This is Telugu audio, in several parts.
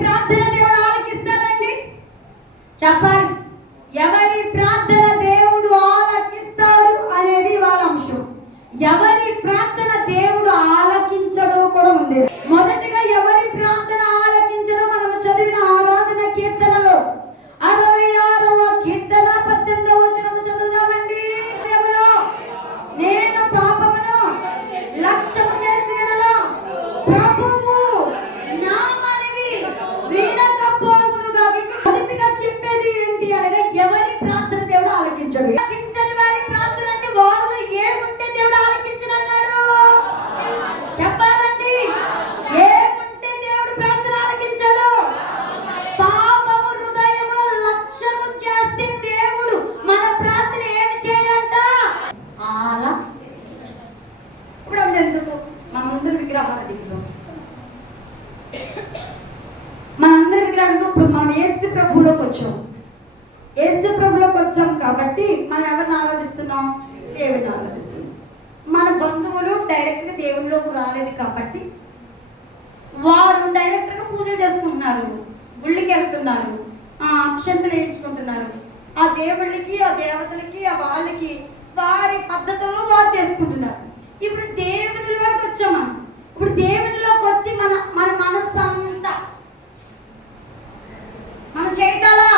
ప్రార్థన దేవుడు ఆలకిస్తాడండి? చెప్పాలి. ఎవరి ప్రార్థన దేవుడు ఆలకిస్తాడు అనేది వాళ్ళ అంశం. ఎవరి ప్రార్థన దేవుడు ఆలకించడు కూడా ఉంది. మొదటిగా ఎవరి ప్రార్థన ఆలకించడు మనం చదివిన ఆరాధన కీర్తనలో 66వ కీర్తన 18వ వచనం చదువుదామండి. నేను పాపమును లక్ష్యము చేసినలో ప్రభువు నా మనవి వినకపోవునుగా. మొదటిగా చెప్పేది ఏంటి అనగా ఎవరి ప్రార్థన దేవుడు ఆలకించడు. ఆలకించని వారి ప్రార్థన అంటే వారు ఏముంటే దేవుడు ఆలకించనన్నాడు? చెప్పాలండి. ఏముంటే దేవుడు ప్రార్థన ఆలకించడు? పాపము హృదయములో లక్ష్యము చేస్తే దేవుడు మన ప్రార్థన ఏమి చేయడంట? అలా ఇప్పుడు ఎందుకు మనందరి విగ్రహాలు దిగుతాం. మనందరి విగ్రహాలు ఇప్పుడు మనం యేసు ప్రభువులోకి వచ్చాం. యేసు ప్రభువులోకి వచ్చాం కాబట్టి మనం ఎవరిని ఆరాధిస్తున్నాం? దేవుడిని ఆరాధిస్తున్నాం. మన బంధువులు డైరెక్ట్గా దేవుడిలోకి రాలేదు కాబట్టి వారు డైరెక్ట్గా పూజలు చేసుకుంటున్నారు, గుళ్ళకి వెళ్తున్నారు, అక్షంతలు వేయించుకుంటున్నారు. ఆ దేవుళ్ళకి, ఆ దేవతలకి, ఆ వాళ్ళకి వారి పద్ధతుల్లో వారు చేసుకుంటున్నారు. ఇప్పుడు దేవునిలోకి వచ్చాం. ఇప్పుడు దేవునిలోకి వచ్చి మన మనస్సు అంతా మనం చేయటాలా?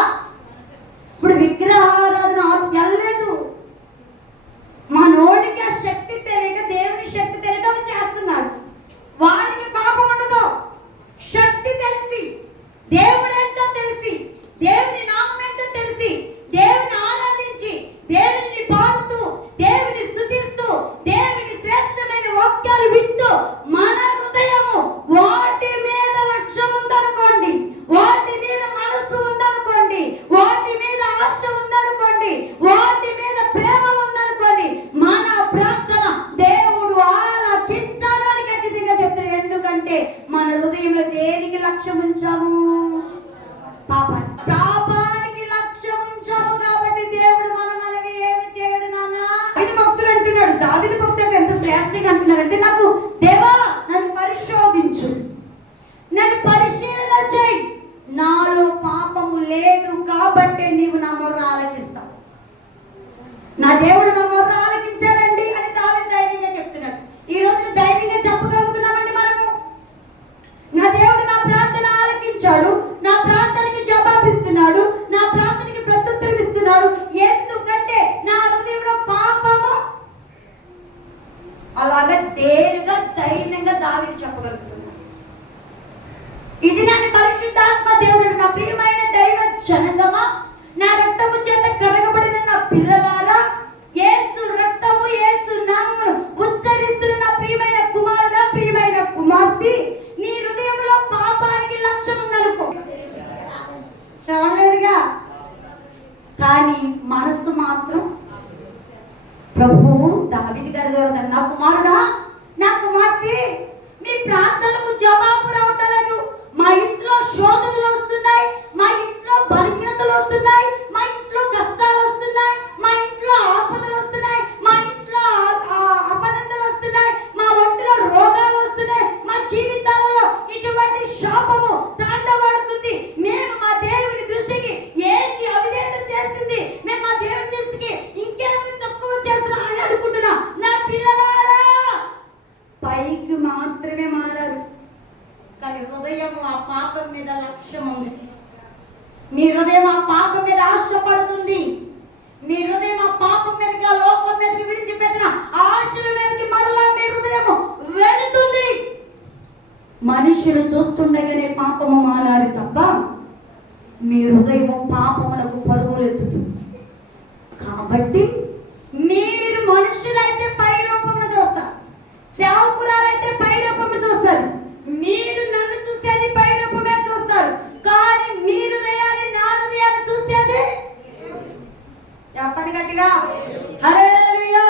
ఇప్పుడు విగ్రహారాధన వెళ్ళలేదు. మనోడికి ఆ శక్తి తెలియక, దేవుని శక్తి తెలియక అవి చేస్తున్నాడు. వారికి పాపం ఉండదు. శక్తి తెలిసి, దేవుడు ఏంటో తెలిసి, దేవుని నామం ఏంటో తెలిసి, దేవుని ఆరాధించి, దేవుని పాడుతూ, దేవుని స్తుతిస్తూ, దేవుని శ్రేష్టమైన వాక్యాలు వింటూ మన హృదయము వాటి మీద లక్ష్యం ఉందనుకోండి, వాటి మీద మనస్సు ఉందనుకోండి, వాటి మీద ఆశ ఉందనుకోండి, వాటి మీద ప్రేమ ఉందనుకోండి, మన ప్రార్థన దేవుడు ఆలకించాలని ఖచ్చితంగా చెప్తారు. ఎందుకంటే మన హృదయంలో దేనికి లక్ష్యం ఉంచాము? పాపానికి లక్ష్యం ఉంచాము కాబట్టి దేవుడు మనకి ఏమి చేయడు నాన్న. దావీదు భక్తుడు అంటున్నాడు. దావీదు భక్తుడు ఎంత శ్రేష్టంగా అంటున్నారంటే, నాకు దేవా నన్ను పరిశోధించు, నన్ను పరిశీలన చేయి, నాలో పాపము లేదు కాబట్టి నీవు నా మొర్ర ఆలకిస్తావు. నా దేవుడు నా మొర్ర ఆలకించాడండి అని దావీదు ధైర్యంగా చెప్తున్నాడు. ఈ రోజు ధైర్యంగా చెప్పగలుగుతున్నామండి మనము? నా దేవుడు నా ప్రార్థన ఆలకించాడు, నా ప్రార్థనకి జవాబిస్తున్నాడు, నా ప్రార్థనకి ప్రత్యుత్తరం ఇస్తున్నాడు. ఎందుకంటే నా హృదయంలో పాపము. అలాగా డేరుగా ధైర్యంగా దావీదు చెప్పగలుగుతున్నాడు. ఇది నన్ను పరిశుద్ధాత్మ దేవుడు, నా ప్రియమైన దైవ జనగమా, నా రక్తము చేత కడగబడిన నా పిల్లలారా, యేసు రక్తము యేసు నామమును ఉచ్చరిస్తున్న నా ప్రియమైన కుమారుడా, ప్రియమైన కుమార్తె, నీ హృదయంలో పాపానికి లక్ష్యం ఉందనుకో. చూడలేదుగా, కానీ మనసు మాత్రం ప్రభువు దావీదు గారి ద్వారా, నా కుమారుడా, నా కుమార్తె, మీ ప్రార్థనలకు జవాబు రావట్లేదు. మా ఇంట్లో శోధనలు వస్తున్నాయి, మా ఇంట్లో బలహీనతలు వస్తున్నాయి, మా ఇంట్లో కష్టాలు వస్తున్నాయి, మా ఇంట్లో ఆపదలు వస్తున్నాయి, మా ఇంట్లో అపనిందలు వస్తున్నాయి, మా ఒంటిలో రోగాలు వస్తున్నాయి, మా జీవితాలలో ఇటువంటి శాపము తాండవాడుతుంది. మేము మా దేవుని దృష్టికి ఏంటి అవిధేయత చేస్తుంది, మేము మా దేవుని దృష్టికి ఇంకేమి తక్కువ చేస్తున్నా అని అనుకుంటున్నా. నా పిల్లలారా, పైకి మాత్రమే మారారు, కానీ హృదయం ఆ పాపం మీద లక్ష్యం ఉంది. మీ హృదయం ఆ పాపం మీద ఆశపడుతుంది. మీ హృదయం ఆ పాపం మీదకి, ఆ లోపం మీదకి విడిచిపెట్టిన ఆశల మీదకి మరలా మీ హృదయం వెళుతుంది. మనుషులు చూస్తుండగానే పాపము మానారు తప్ప మీ హృదయం పాపములకు పరుగులెత్తుతుంది. కాబట్టి మీరు మనుషులైతే పై రూపంలో చూస్తారు, సేవకురాలైతే పై రూపంలో చూస్తారు, మీరు నన్ను చూసేది పై రూపమే చూస్తారు. కానీ మీ హృదయాన్ని, నా హృదయాన్ని చూసేది చెప్పండి గట్టిగా హల్లెలూయా.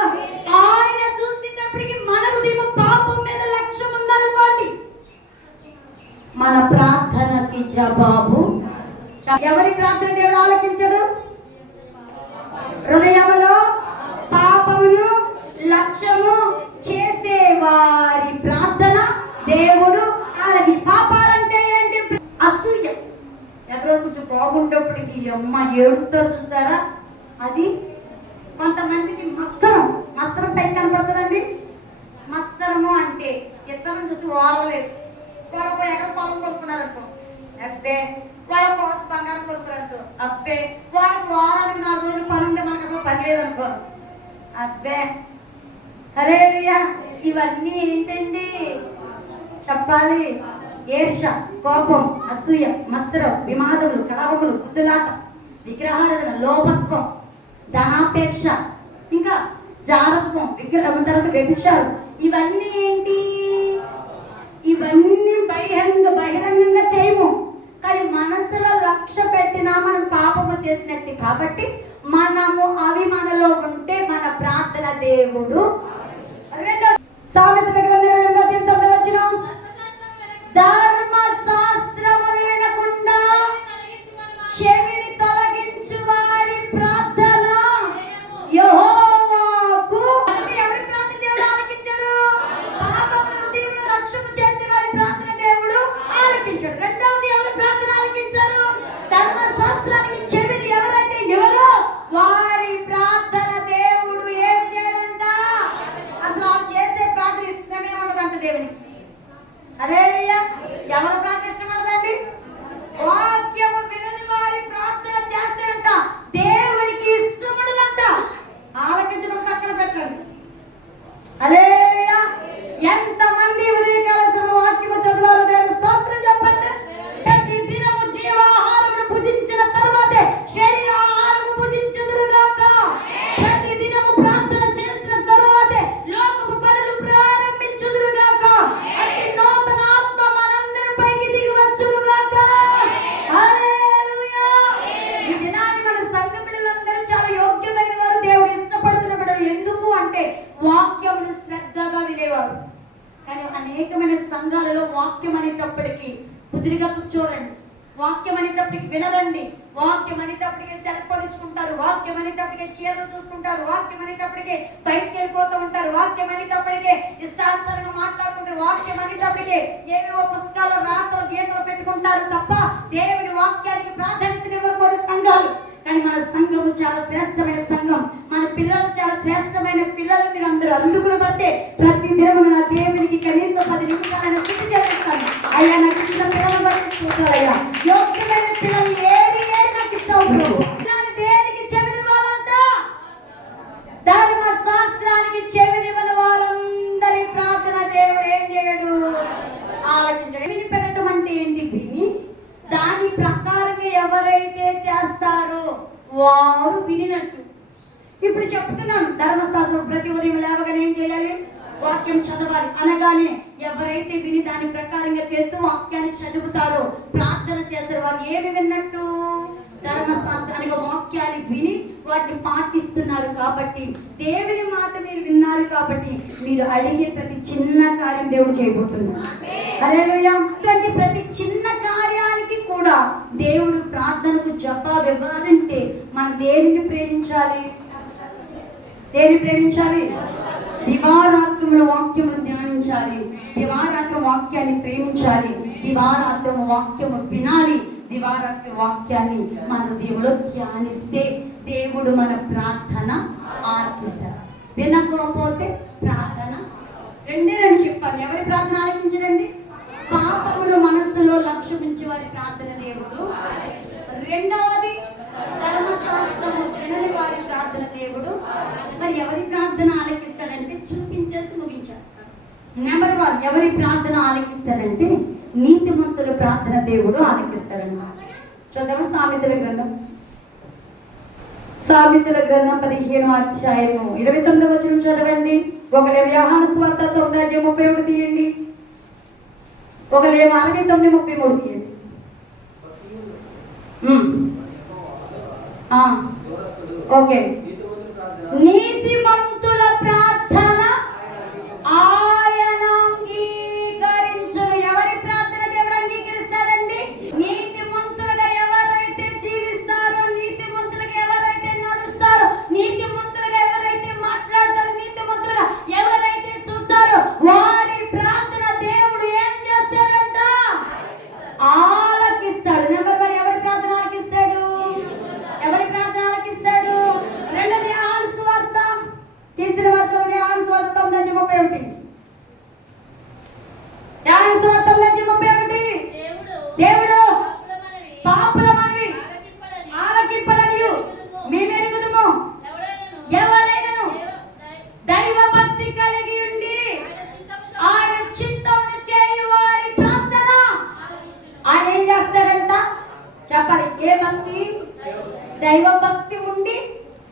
ఆయన చూసేటప్పటికి మన హృదయం పాపం మీద లక్ష్యం ఉందనుకోండి, మన ప్రార్థనకి జవాబు. ఎవరి ప్రార్థన దేవుడు ఆలకించడు? హృదయములో పాపమును లక్ష్యము చేసే వారి ప్రార్థన దేవుడు ఆలకి. పాపాలంటే ఏంటి? అసూయ, పడుకుంటప్పటికి అమ్మ ఏడుతారు చూసారా, అది కొంతమందికి మత్సరం పైకి కనపడుతుందండి. మత్సరము అంటే ఇతరులను చూసి ఓరవలేదు. వాళ్ళకు ఎక్కడ పొలం కొనుక్కున్నారనుకో, అబ్బే వాళ్ళ కోసం బంగారం కొనుక్కున్నారనుకో, అబ్బే వాళ్ళకి వారానికి 4 రోజులు పని ఉంది, మనకు అసలు పని లేదనుకో, అబ్బే హల్లెలూయా. ఇవన్నీ ఏంటండి చెప్పాలి? ఈర్ష, కోపం, అసూయ, మత్సరం, విమాదములు, కలవములు, గుద్దులాట, విగ్రహారాధన, లోపత్వం, ధనాపేక్ష, ఇంకా జారత్వం, వ్యభిచారం. ఇవన్నీ ఏంటి? ఇవన్నీ బహిరంగంగా చేయము, కానీ మనసులో లక్ష్య పెట్టినా మనం పాపము చేసినట్టు. కాబట్టి మనము అవి మనలో ఉంటే మన ప్రార్థన దేవుడు. సామెతల గ్రంథం 2:9 వచనం, ధర్మశాస్త్రమును వినకుండా చెవిని తొలగించు వారి ప్రార్థన యెహోవాకు. ఎవరి ప్రార్థన దేవుడు ఆలకించడు? పాపముల హృదయమును లక్ష్యము చేసే వారి ప్రార్థన దేవుడు ఆలకించడు. రెండవది ఎవరి ప్రార్థన ఆలకించరు? ధర్మశాస్త్రానికి చెవిని ఎవరైతే ఎవరో వారి ప్రార్థన దేవుడు ఏం చేయడంట? అసలు వాళ్ళు చేసే ప్రార్థన ఇష్టమే ఉండదంట దేవునికి. హల్లెలూయా. ఎవరు ప్రార్థన ఇష్టం ఉండదండి? వాక్యము వినని వారి ప్రార్థన చేస్తారంట దేవునికి ఇష్టం ఉండదంట. ఆలకించడం పక్కన పెట్టండి. హల్లెలూయా. ఎంతమంది ఉదయకాల వాక్యము చదవాలో దేవుని స్తోత్రం చెప్పండి. ప్రతి దినము జీవాహారమును భుజించిన తర్వాతే శరీరాహారము భుజించుదురుగాక. ప్రతి దినము ప్రార్థన చేసిన తర్వాతే లోకపు పనులు ప్రారంభించుదురుగాక. అతి నూతన ఆత్మ మనందరిపైకి దిగి వచ్చునుగాక. హల్లెలూయా. ఈ దినాన్ని మన సంఘ బిడ్డలందరూ చాలా యోగ్యమైన వారు, దేవుడు ఇష్టపడుతున్న బిడ్డలు. ఎందుకు అంటే వాక్యమును శ్రద్ధగా వినేవారు. కానీ అనేకమైన సంఘాలలో వాక్యం అనేటప్పటికీ కుదిరిగా కూర్చోరండి, వాక్యం అనేటప్పటికి వినరండి, వాక్యం అనేటప్పటికే సెల్పొడుచుకుంటారు, వాక్యం అనేటప్పటికే చీరలు చూసుకుంటారు, వాక్యం అనేటప్పటికే బయటకు వెళ్ళిపోతూ ఉంటారు, వాక్యం అనేటప్పటికే ఇష్టానుసారంగా మాట్లాడుకుంటారు, వాక్యం అనేటప్పటికే ఏవేవో పుస్తకాలు రాతలు గీతలు పెట్టుకుంటారు తప్ప దేవుని వాక్యానికి ప్రాధాన్యతనివ్వరు కొన్ని సంఘాలు. కానీ మన సంఘము చాలా శ్రేష్టమైన సంఘం, మన పిల్లలు చాలా శ్రేష్టమైన పిల్లలు. మీరు అందరూ అందుకుని బట్టే ప్రతి దినము నా దేవునికి కనీసం 10 నిమిషాలైనా స్థితి చేస్తాను. అయ్యా నాకు ఇచ్చిన పిల్లలు బట్టి చూడాలయ్యా, యోగ్యమైన పిల్లలు ఏది నాకు ఇస్తావు. దేనికి చెవినివ్వాలంట? ధర్మశాస్త్రానికి చెవినివ్వని వారందరి ప్రార్థన దేవుడు ఏం చేయడు? ఆలోచించడు. విని పెట్టడం అంటే ఏంటి? విని దాని ప్రకారంగా ఎవరైతే చేస్తారో వారు వినినట్టు. ఇప్పుడు చెప్తున్నాను, ధర్మశాస్త్రం ప్రతి ఉదయం లేవగానే ఏం చేయాలి? వాక్యం చదవాలి. అనగానే ఎవరైతే విని దాని ప్రకారంగా చేస్తూ వాక్యాన్ని చదువుతారో, ప్రార్థన చేస్తారు, వారు ఏమి విన్నట్టు? ధర్మశాస్త్రానికి వాక్యాన్ని విని వాటిని పాటిస్తున్నారు. కాబట్టి దేవుని మాట మీరు విన్నారు కాబట్టి మీరు అడిగే ప్రతి చిన్న కార్యం దేవుడు చేయబోతున్నారు. హల్లెలూయా. ప్రతి చిన్న కార్యానికి కూడా దేవుడు ప్రార్థనకు జవాబు ఇవ్వాలంటే మనం దేనిని ప్రేమించాలి? దివారాత్రముల వాక్యమును ధ్యానించాలి, దివారాత్రం వాక్యాన్ని ప్రేమించాలి, దివారాత్రము వాక్యము వినాలి, దివారాత్రి వాక్యాన్ని మన దేవుడు ధ్యానిస్తే దేవుడు మన ప్రార్థన ఆలకిస్తాడు. వినకపోతే ప్రార్థన రెండే చెప్పాలి. ఎవరి ప్రార్థన ఆలకించడండి? పాపములు మనస్సులో లక్ష్యం ఉంచి వారి ప్రార్థన దేవుడు. రెండవది ధర్మశాస్త్రము వినని వారి ప్రార్థన దేవుడు. మరి ఎవరి ప్రార్థన ఆలకిస్తాడంటే చూపించేసి ముగించేస్తాడు. నెంబర్ 1 ఎవరి ప్రార్థన ఆలకిస్తాడంటే నీతిమంతుల ప్రార్థన దేవుడు ఆలకిస్తాడన్నమాట. చూద్దాము సామెతల గ్రంథం 15వ అధ్యాయము 29వ వచనం చదవండి. ఒకలేమో యోహాను సువార్త 9:31 తీయండి, ఒకలేమో 9:33 తీయండి. ఓకే. నీతిమంతుల ప్రార్థన ఆయన అంగీకరించును. ఎవరి ప్రార్థన దేవుడు అంగీకరిస్తాడండి? నీతిమంతులుగా ఎవరైతే జీవిస్తారో, నీతిమంతులుగా ఎవరైతే నడుస్తారో, నీతిమంతులుగా ఎవరైతే మాట్లాడతారో, నీతిమంతులుగా ఎవరైతే చూస్తారో వారి ప్రార్థన దేవుడు ఏం చేస్తాడంట? ఆలకిస్తాడు. నెంబర్ 1 ఎవరి ప్రార్థన ఆలకిస్తాడు? చెప్పాలి. ఏ భక్తి? దైవ భక్తి ఉండి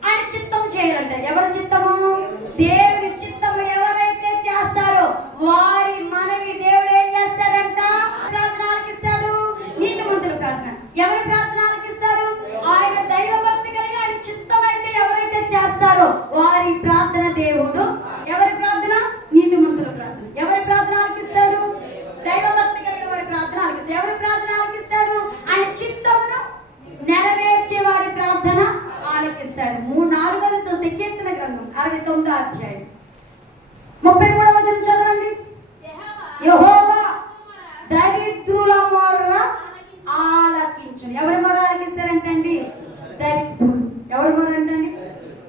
ఆయన చిత్తం చేయాలంట. ఎవరి చిత్తము? దేవుని చిత్తము ఎవరైతే చేస్తారో వారి మనవి దేవుడు ఏం చేస్తాడంట? ప్రార్థన ఆలకిస్తాడు. నీతిమంతుల ప్రార్థన. ఎవరి ప్రార్థన ఆలకిస్తారు? ఆయన దైవ భక్తి కలిగి ఆయన చిత్తం అయితే ఎవరైతే చేస్తారో వారి ప్రార్థన దేవుడు. ఎవరి ప్రార్థన? నీతిమంతుల ప్రార్థన. ఎవరి ప్రార్థన ఆలకిస్తాడు? దైవ భక్తి కలిగిన వారి ప్రార్థన ఆలకిస్తాడు. ఎవరి ప్రార్థన ఆలకిస్తాడు? ఆయన చిత్తమును నెరవేర్చే వారి ప్రార్థన ఆలకిస్తాడు. 4 చూస్తే కీర్తన గ్రంథం 69వ అధ్యాయం 33వ వచనం చదవండి. యెహోవా దరిద్రుల మొర్ర ఆలకించును. ఎవరి మొర్ర ఆలకిస్తారంటండి? దరిద్రులు. ఎవరి మొర్ర అంటండి?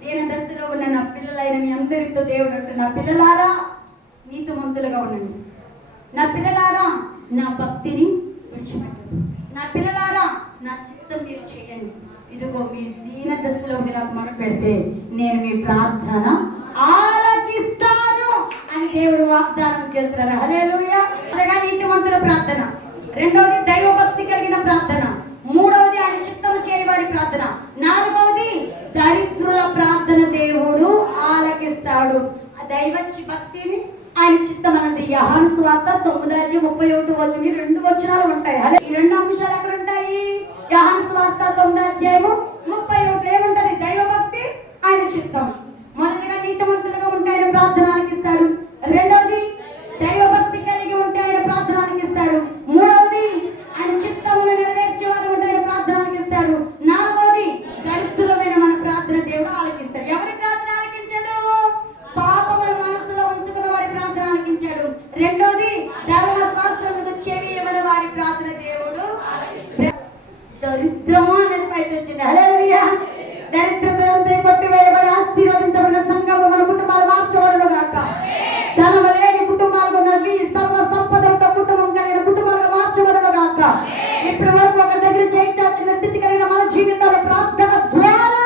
దీన దశలో ఉన్న నా పిల్లలైన మీ అందరితో దేవుడు అంటాడు, నా పిల్లలారా నీతిమంతులుగా ఉండండి. నా పిల్లలారా నా భక్తిని విడిచిపెట్టండి. నా పిల్లలారా నా చిత్తం మీరు చేయండి. ఇదిగో మీ దీన దశలో మీరు నాకు మొర పెడితే నేను మీ ప్రార్థన ఆలకిస్తాను అని దేవుడు వాగ్దానం చేస్తున్నారు. హల్లెలూయా. అనగా నీతిమంతుల ప్రార్థన. రెండవది దైవ భక్తి కలిగిన ప్రార్థన. మూడవది ఆయన చిత్తం చేయని వారి ప్రార్థన. నాలుగవది దరిద్రుల ప్రార్థన దేవుడు ఆలకిస్తాడు. ఆ దైవ భక్తిని ఆయన చిత్తం అన్నది. యోహాను సువార్త 9:31 ఈ 2 వచనాలు ఉంటాయి. అదే ఈ 2 అంశాలు ఎక్కడ ఉంటాయి? యోహాను సువార్త 9:31 ఏముంటది? దైవ భక్తి, ఆయన చిత్తం. మొదటిగా నీతిమంతులుగా ఉంటే ఆయన ప్రార్థన ఆలకిస్తాడు. రెండవది దైవ భక్తి కలిగి ఉంటే ఆయన ప్రార్థన ఆలకిస్తాడు. మూడవది ఆయన చిత్తమును నెరవేర్చే వారు ఉంటే ఆయన ప్రార్థన ఆలకిస్తాడు. నాలుగవది దరిద్రులమైన మన ప్రార్థన దేవుడు ఆలకిస్తాడు. ఎవరి ప్రార్థన ఆలకించాడు? పాపమును మనసులో ఉంచుకున్న వారి ప్రార్థన ఆలకించాడు. రెండోది ధర్మశాస్త్రములకు చెవి ఇవ్వని వారి ప్రార్థన దేవుడు. దరిద్రము అనేది బయట వచ్చింది. హల్లెలూయా. దరిద్రత కొట్టివేయబడి ఆశీర్వదించబడిన సంఘము మన కుటుంబాలు మార్చబడును గాక. ధనము లేని కుటుంబాలకు నవ్వి సర్వ సంపదలతో కుటుంబం కలిగిన కుటుంబాలుగా మార్చబడును గాక. ఇప్పటి వరకు ఒక దగ్గర చేయించాల్సిన స్థితి కలిగిన మన జీవితాలు ప్రార్థన ద్వారా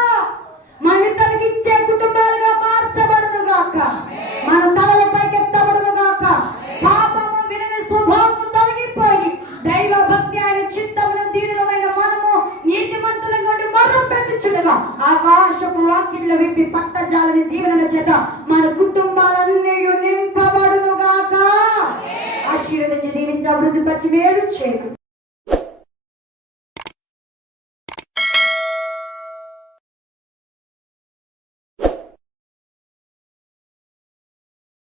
మన ఇతరులకు ఇచ్చే కుటుంబాలుగా మార్చబడును గాక. మన తలల పైకి ఎత్తబడును గాక. పాపము వినని స్వభావము తొలగిపోయి దైవ భక్తి ఆయన చిత్తమును దీనులమైన మనము నీతిమంతుల నుండి మొర్ర పెట్టుచుండగా ఆకాశపు వాకిళ్లు విప్పి పట్టజాలని దీవెనల చేత మన కుటుంబాలన్నీ నింపబడును గాక. ఆశీర్వదించి దీవించి అభివృద్ధి పరిచి మేలు చేయను.